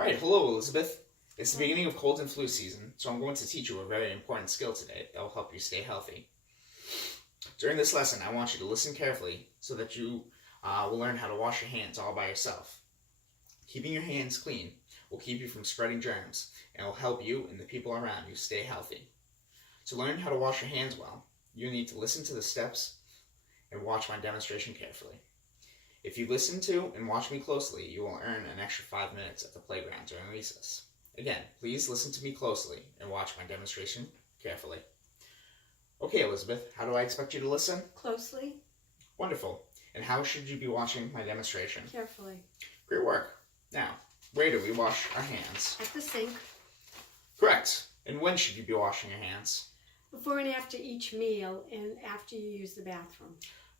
Alright, hello Elizabeth. It's the beginning of cold and flu season, so I'm going to teach you a very important skill today that will help you stay healthy. During this lesson, I want you to listen carefully so that you will learn how to wash your hands all by yourself. Keeping your hands clean will keep you from spreading germs and will help you and the people around you stay healthy. To learn how to wash your hands well, you need to listen to the steps and watch my demonstration carefully. If you listen to and watch me closely, you will earn an extra 5 minutes at the playground during recess. Again, please listen to me closely and watch my demonstration carefully. Okay, Elizabeth, how do I expect you to listen? Closely. Wonderful. And how should you be watching my demonstration? Carefully. Great work. Now, where do we wash our hands? At the sink. Correct. And when should you be washing your hands? Before and after each meal and after you use the bathroom.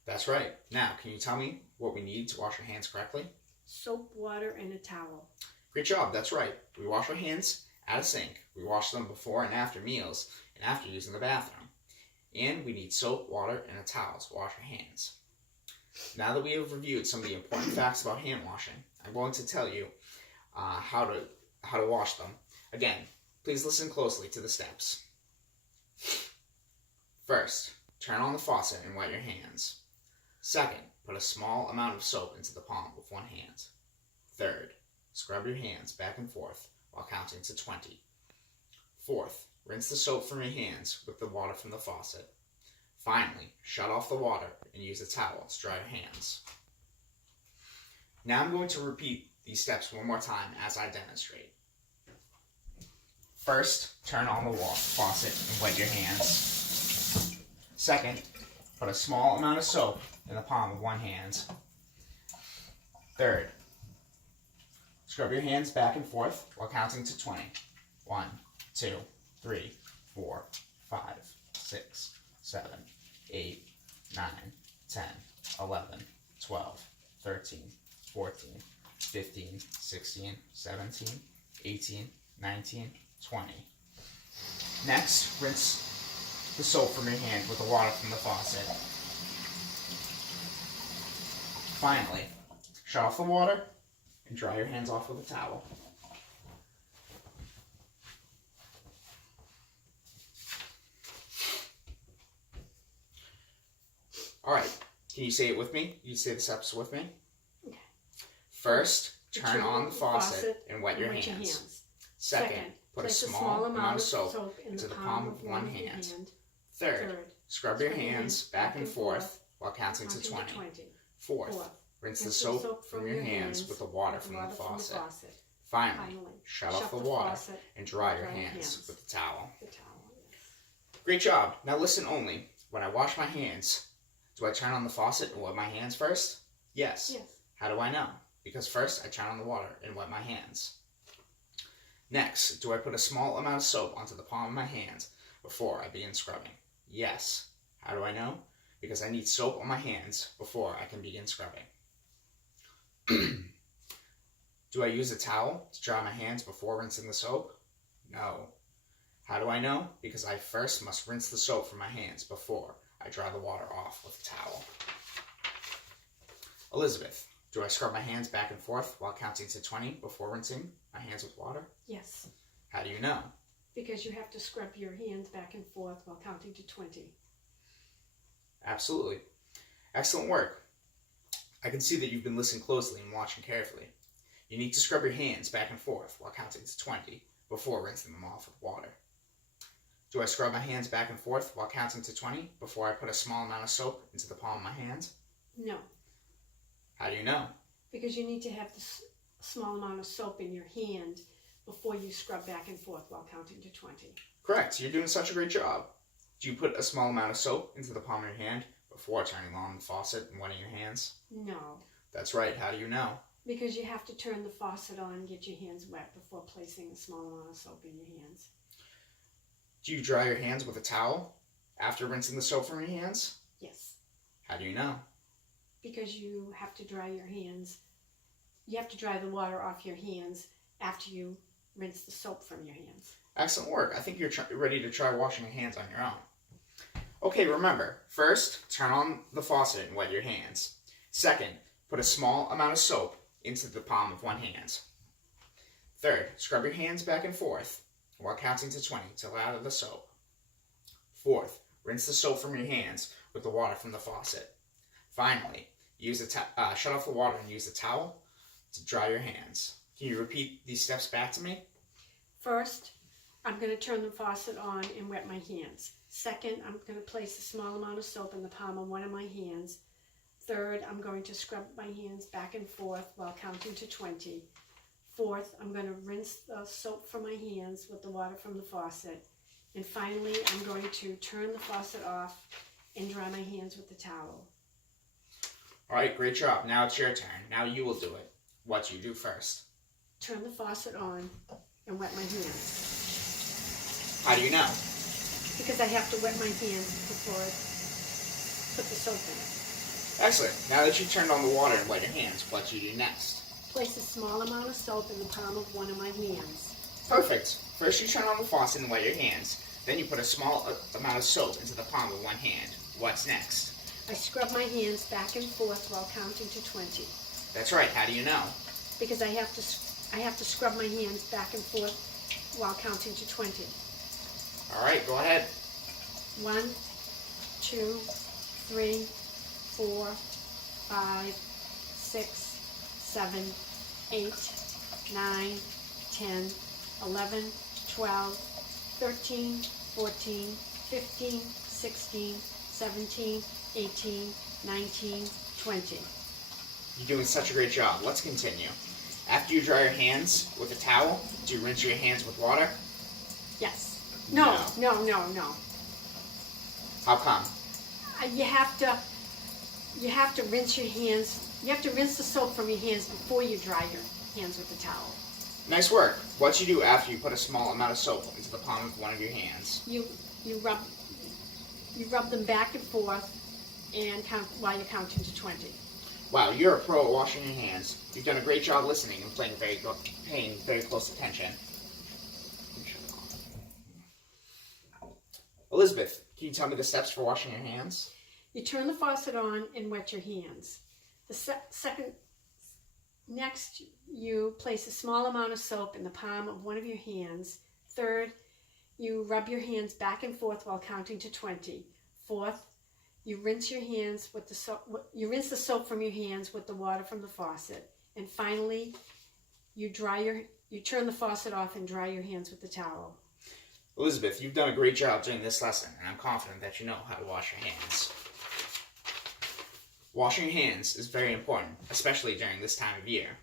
That's right. Now, can you tell me what we need to wash our hands correctly? Soap, water, and a towel. Great job. That's right. We wash our hands at a sink. We wash them before and after meals and after using the bathroom. And we need soap, water, and a towel to wash our hands. Now that we have reviewed some of the important facts about hand washing, I'm going to tell you how to wash them. Again, please listen closely to the steps. First, turn on the faucet and wet your hands. Second, put a small amount of soap into the palm with one hand. Third, scrub your hands back and forth while counting to 20. Fourth, rinse the soap from your hands with the water from the faucet. Finally, shut off the water and use a towel to dry your hands. Now I'm going to repeat these steps one more time as I demonstrate. First, turn on the faucet and wet your hands. Second, put a small amount of soap in the palm of one hand. Third, scrub your hands back and forth while counting to 20. 1, 2, 3, 4, 5, 6, 7, 8, 9, 10, 11, 12, 13, 14, 15, 16, 17, 18, 19, 20. Next, rinse the soap from your hand with the water from the faucet. Finally, shut off the water and dry your hands off with a towel. Alright, can you say it with me? You say the steps with me? Okay. First, turn on the faucet and wet your hands. Second, put a small amount of soap into the palm of one hand. Third, scrub your hands back and forth while counting to 20. Fourth, rinse the soap from your hands with the water from the faucet. Finally, shut off the water and dry your hands with the towel. Great job. Now listen only. When I wash my hands, do I turn on the faucet and wet my hands first? Yes. How do I know? Because first I turn on the water and wet my hands. Next, do I put a small amount of soap onto the palm of my hand before I begin scrubbing? Yes. How do I know? Because I need soap on my hands before I can begin scrubbing. Do I use a towel to dry my hands before rinsing the soap? No. How do I know? Because I first must rinse the soap from my hands before I dry the water off with a towel. Elizabeth, do I scrub my hands back and forth while counting to 20 before rinsing my hands with water? Yes. How do you know? Because you have to scrub your hands back and forth while counting to 20. Absolutely. Excellent work. I can see that you've been listening closely and watching carefully. You need to scrub your hands back and forth while counting to 20 before rinsing them off with water. Do I scrub my hands back and forth while counting to 20 before I put a small amount of soap into the palm of my hand? No. How do you know? Because you need to have this small amount of soap in your hand before you scrub back and forth while counting to 20. Correct. You're doing such a great job. Do you put a small amount of soap into the palm of your hand before turning on the faucet and wetting your hands? No. That's right. How do you know? Because you have to turn the faucet on and get your hands wet before placing a small amount of soap in your hands. Do you dry your hands with a towel after rinsing the soap from your hands? Yes. How do you know? Because you have to dry your hands. You have to dry the water off your hands after you rinse the soap from your hands. Excellent work. I think you're ready to try washing your hands on your own. Okay, remember, first, turn on the faucet and wet your hands. Second, put a small amount of soap into the palm of one hand. Third, scrub your hands back and forth while counting to 20 to lather the soap. Fourth, rinse the soap from your hands with the water from the faucet. Finally, shut off the water and use a towel to dry your hands. Can you repeat these steps back to me? First, I'm going to turn the faucet on and wet my hands. Second, I'm going to place a small amount of soap in the palm of one of my hands. Third, I'm going to scrub my hands back and forth while counting to 20. Fourth, I'm going to rinse the soap from my hands with the water from the faucet. And finally, I'm going to turn the faucet off and dry my hands with the towel. All right, great job. Now it's your turn. Now you will do it. What do you do first? Turn the faucet on and wet my hands. How do you know? Because I have to wet my hands before I put the soap in it. Excellent. Now that you've turned on the water and wet your hands, what do you do next? Place a small amount of soap in the palm of one of my hands. Perfect. First you turn on the faucet and wet your hands. Then you put a small amount of soap into the palm of one hand. What's next? I scrub my hands back and forth while counting to 20. That's right. How do you know? Because I have to scrub my hands back and forth while counting to 20. All right, go ahead. 1, 2, 3, 4, 5, 6, 7, 8, 9, 10, 11, 12, 13, 14, 15, 16, 17, 18, 19, 20. You're doing such a great job. Let's continue. After you dry your hands with a towel, do you rinse your hands with water? Yes. No. How come? You have to rinse your hands. You have to rinse the soap from your hands before you dry your hands with the towel. Nice work. What do you do after you put a small amount of soap into the palm of one of your hands? You rub them back and forth and count while you're counting to 20. Wow, you're a pro at washing your hands. You've done a great job listening and paying very close attention. Elizabeth, can you tell me the steps for washing your hands? You turn the faucet on and wet your hands. Next, you place a small amount of soap in the palm of one of your hands. Third, you rub your hands back and forth while counting to 20. Fourth, you rinse your hands with the soap. You rinse the soap from your hands with the water from the faucet. And finally, you turn the faucet off and dry your hands with the towel. Elizabeth, you've done a great job during this lesson, and I'm confident that you know how to wash your hands. Washing your hands is very important, especially during this time of year.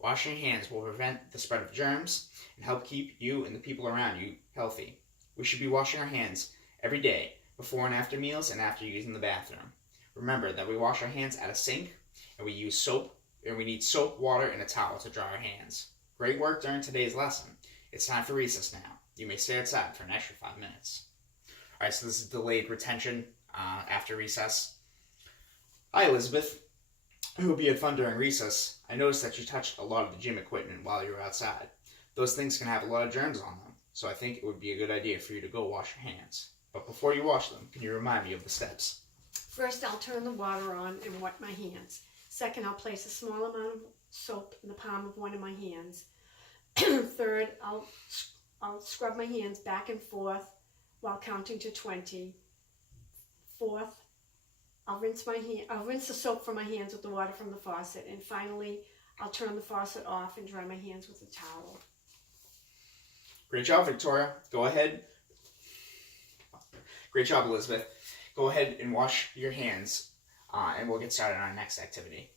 Washing your hands will prevent the spread of germs and help keep you and the people around you healthy. We should be washing our hands every day, before and after meals and after using the bathroom. Remember that we wash our hands at a sink, and we use soap, and we need soap, water, and a towel to dry our hands. Great work during today's lesson. It's time for recess now. You may stay outside for an extra 5 minutes. Alright, so this is delayed retention after recess. Hi, Elizabeth. I hope you had fun during recess. I noticed that you touched a lot of the gym equipment while you were outside. Those things can have a lot of germs on them, so I think it would be a good idea for you to go wash your hands. But before you wash them, can you remind me of the steps? First, I'll turn the water on and wet my hands. Second, I'll place a small amount of soap in the palm of one of my hands. Third, I'll scrub my hands back and forth while counting to 20. Fourth, I'll rinse the soap from my hands with the water from the faucet. And finally, I'll turn the faucet off and dry my hands with a towel. Great job, Victoria. Go ahead. Great job, Elizabeth. Go ahead and wash your hands, and we'll get started on our next activity.